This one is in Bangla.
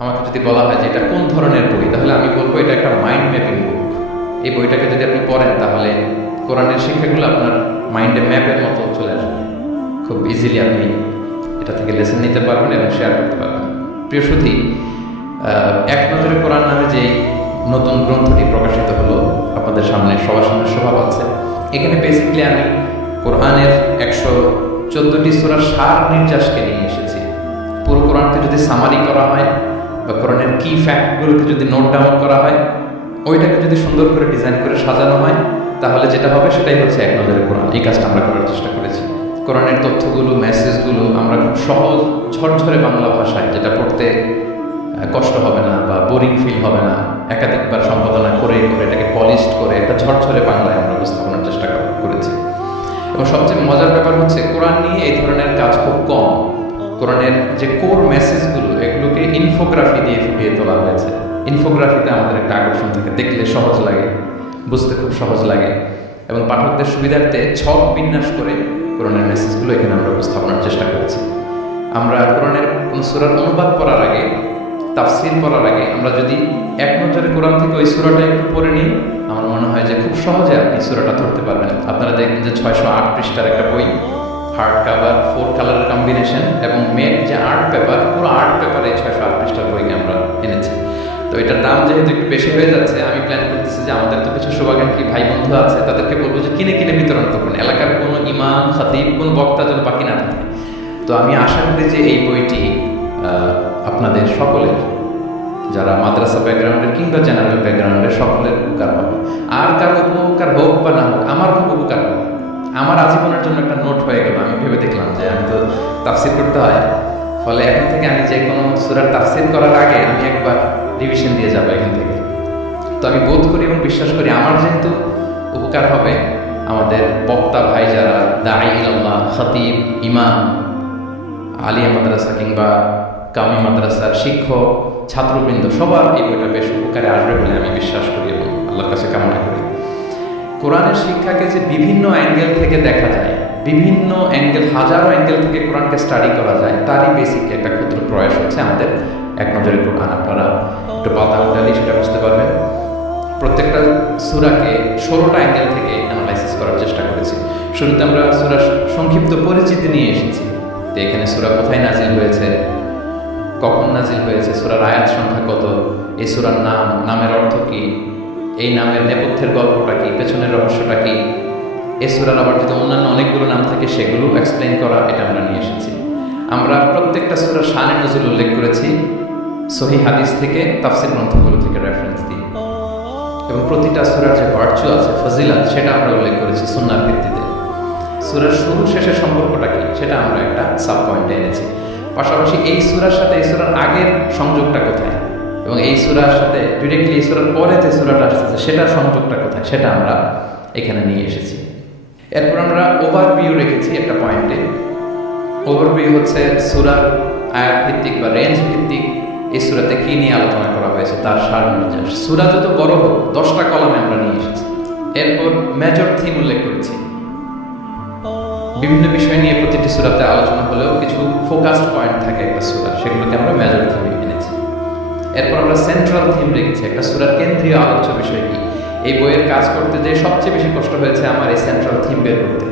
আমাকে যদি বলা হয় যে এটা কোন ধরনের বই, তাহলে আমি বলবো এটা একটা মাইন্ড ম্যাপিং বুক। এই বইটাকে যদি আপনি পড়েন তাহলে কোরআনের শিক্ষাগুলো আপনার মাইন্ডে ম্যাপের মতো চলে আসবে। খুব ইজিলি আপনি এটা থেকে লেসন নিতে পারবেন এবং শেয়ার করতে পারবেন। প্রিয় সুধী, এক নজরে কোরআন নামে যে নতুন গ্রন্থটি প্রকাশিত হলো আপনাদের সামনে, সবার সামনে শোভা পাচ্ছে। এখানে বেসিক্যালি আমি কোরআনের 114টি সূরার সার নির্যাসকে নিয়ে এসেছি। পুরো কোরআনকে যদি সামারি করা হয় বা কোরআনের কি ফ্যাক্টগুলোকে যদি নোট ডাউন করা হয়, ওইটাকে যদি সুন্দর করে ডিজাইন করে সাজানো হয়, তাহলে যেটা হবে সেটাই হচ্ছে এক নজরে কোরআন। এই কাজটা আমরা করার চেষ্টা করেছি। কোরআনের তথ্যগুলো, মেসেজগুলো আমরা খুব সহজ ঝরঝরে বাংলা ভাষায়, যেটা পড়তে কষ্ট হবে না বা বোরিং ফিল হবে না, একাধিকবার সম্পাদনা করে করে এটাকে পলিশড করে একটা ঝরঝরে বাংলায় আমরা উপস্থাপনার চেষ্টা করেছি। এবং সবচেয়ে মজার ব্যাপার হচ্ছে কোরআন নিয়ে এই ধরনের কাজ খুব কম। কোরআনের যে কোর মেসেজগুলো, এগুলোকে ইনফোগ্রাফি দিয়ে ফুটিয়ে তোলা হয়েছে। ইনফোগ্রাফিতে আমাদের একটা আকর্ষণ থাকে, দেখলে সহজ লাগে, বুঝতে খুব সহজ লাগে, এবং পাঠকদের সুবিধার্থে ছক বিন্যাস করে কোরআনের মেসেজগুলো এখানে আমরা উপস্থাপনার চেষ্টা করেছি। আমরা কোরআনের কোনো সূরার অনুবাদ পড়ার আগে, তাফসীর পড়ার আগে আমরা যদি এক নজরে কোরআন থেকে ওই সূরাটা একটু পড়ে নিই, আমার মনে হয় যে খুব সহজে আপনি সূরাটা ধরতে পারবেন। আপনারা দেখবেন যে 608 পৃষ্ঠার একটা বই, হার্ড কাভার, 4 কালারের কম্বিনেশন, এবং মেড যে আর্ট পেপার, পুরো আর্ট পেপারে 608 পৃষ্ঠার বইকে আমরা এনেছি। তো এটার দাম যেহেতু একটু বেশি হয়ে যাচ্ছে, আমি প্ল্যান করতেছি যে আমাদের তো কিছু শুভাকাঙ্ক্ষী ভাই বন্ধু আছে, তাদেরকে বলবো যে কিনে কিনে বিতরণ করবেন। এলাকার কোনো ইমাম, খাতিব, কোনো বক্তা যেন বাকি না থাকে। তো আমি আশা করি যে এই বইটি আপনাদের সকলের, যারা মাদ্রাসা ব্যাকগ্রাউন্ডের কিংবা জেনারেল ব্যাকগ্রাউন্ডের, সকলের উপকার হবে। আর কারো উপকার হোক বা না হোক, আমার খুব উপকার হবে। আমার আজীবনের জন্য একটা নোট হয়ে গেল। আমি ভেবে দেখলাম যে আমি তো তাফসীর করতে হয়, ফলে এখন থেকে আমি যে কোনো সূরার তাফসীর করার আগে আমি একবার রিভিশন দিয়ে যাবো এখান থেকে। তো আমি বোধ করি এবং বিশ্বাস করি আমার যেহেতু উপকার হবে, আমাদের বক্তা ভাই যারা দাঈ ইলাল্লাহ, খতিব, ইমাম, আলিয়া মাদ্রাসা কিংবা কামি মাদ্রাসার শিক্ষক, ছাত্রবৃন্দ, সবার এই বইটা বেশ উপকারে আসবে বলে আমি বিশ্বাস করি এবং আল্লাহর কাছে কামনা করি। কোরআনের শিক্ষাকে যে বিভিন্ন অ্যাঙ্গেল থেকে দেখা যায়, বিভিন্ন অ্যাঙ্গেল, হাজারো অ্যাঙ্গেল থেকে কোরআনকে স্টাডি করা যায়, তারই বেসিক একটা ক্ষুদ্র প্রয়াস হচ্ছে আমাদের এক নজরে কোরআন। আপনারা একটু পাতা উঠালে সেটা বুঝতে পারবেন। প্রত্যেকটা সূরাকে 16টা অ্যাঙ্গেল থেকে অ্যানালাইসিস করার চেষ্টা করেছি। শুরুতে আমরা সূরার সংক্ষিপ্ত পরিচিতি নিয়ে এসেছি। তো এখানে সূরা কোথায় নাজিল হয়েছে, কখন নাজিল হয়েছে, সূরার আয়াত সংখ্যা কত, এই সূরার নাম, নামের অর্থ কি, এই নামের নেপথ্যের গল্পটা কি, পেছনের রহস্যটা কি, এই সূরার আবার যদি অন্যান্য অনেকগুলো নাম থাকে সেগুলো এক্সপ্লেইন করা, এটা আমরা নিয়ে এসেছি। আমরা প্রত্যেকটা সূরার শানে নজুল উল্লেখ করেছি সহিহ হাদিস থেকে, তাফসীর গ্রন্থগুলো থেকে রেফারেন্স দিয়ে, এবং প্রতিটা সূরার যে ভার্চু আছে, ফজিলত, সেটা আমরা উল্লেখ করেছি সুন্নাহর ভিত্তিতে। সূরার শুরু শেষের সম্পর্কটা কি, সেটা আমরা একটা সাব পয়েন্টে এনেছি। পাশাপাশি এই সূরার সাথে এই সূরার আগের সংযোগটা কোথায়, এবং এই সূরার সাথে ডিরেক্টলি এই সূরার পরে যে সূরাটা আসছে সেটার সংযোগটা কোথায়, সেটা আমরা এখানে নিয়ে এসেছি। এরপর আমরা ওভারভিউ রেখেছি একটা পয়েন্টে। ওভারভিউ হচ্ছে সূরার আয়াত ভিত্তিক বা রেঞ্জ ভিত্তিক এই সূরাতে কি নিয়ে আলোচনা করা হয়েছে তার সার নির্যাস। সূরা যত বড় হোক, 10টা কলামে আমরা নিয়ে এসেছি। এরপর মেজর থিম উল্লেখ করেছি। বিভিন্ন বিষয় নিয়ে প্রতিটি সূরাতে আলোচনা হলেও কিছু ফোকাসড পয়েন্ট থাকে একটা সূরা, সেগুলোকে আমরা মেজর থিম এনেছি। এরপর আমরা সেন্ট্রাল থিম রেখেছি, একটা সূরার কেন্দ্রীয় আলোচ্য বিষয় কি। এই বইয়ের কাজ করতে যে সবচেয়ে বেশি কষ্ট হয়েছে আমার এই সেন্ট্রাল থিম বের করতে।